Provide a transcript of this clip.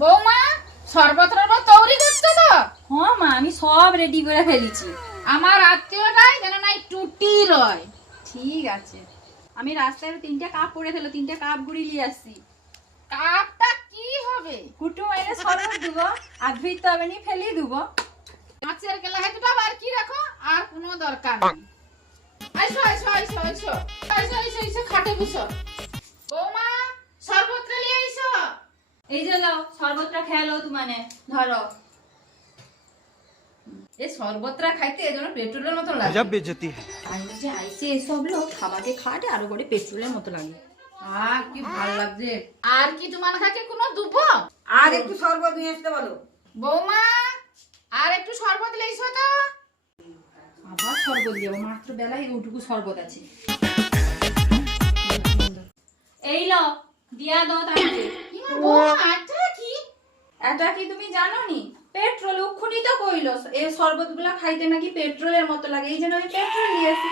বৌমা শরবত টরবত তৈরি করছো তো? হ্যাঁ মা, আমি সব রেডি করে ফেলেছি। আমার আত্মীয়টাই যেন নাই টুটি রয়। ঠিক আছে, আমি রাস্তায় 3টা কাপ পড়ে ফেলো, 3টা কাপ গুড়ি নিয়ে আসছি। কাপটা কি হবে? কুটুম এলে শরবত দেবো, আধুই তো হবে নি, ফেলি দেবো। মাছের গেলা হেতুটা আর কি রাখো, আর কোনো দরকার নেই। আইসো আইসো আইসো আইসো আইসো আইসো আইসো খাটে বসো। বৌমা শরবতটা নিয়ে আইসো। এই যে লাও, শরবতটা খেলো তোমানে, ধরো। এই শরবতটা খাইতে এজন্য পেট্রোলের মতো লাগে। गजब बेइज्जती है। আইলে যে আইসে এসব লোক খাবাকে খাটে আরো করে পেট্রোলের মতো লাগে। কি ভালো লাগছে। আর কি তোমার কাছে কোনো দুবো? আর একটু শরবত নিয়ে আসতে বলো। বৌমা আর একটু শরবত লইছো তো? আবার শরবত দেবো, মাত্র বেলায় ওটুকু শরবত আছে। এই লো, দিয়া দাও তাকে। বৌমা এটা কি? এটা কি তুমি জানো নি? পেট্রোল উক্ষুনি তো কইলো এই শরবত গুলা খাইতে নাকি পেট্রোলের মতো লাগে, এই জন্য আমি পেট্রোল দিয়েছি।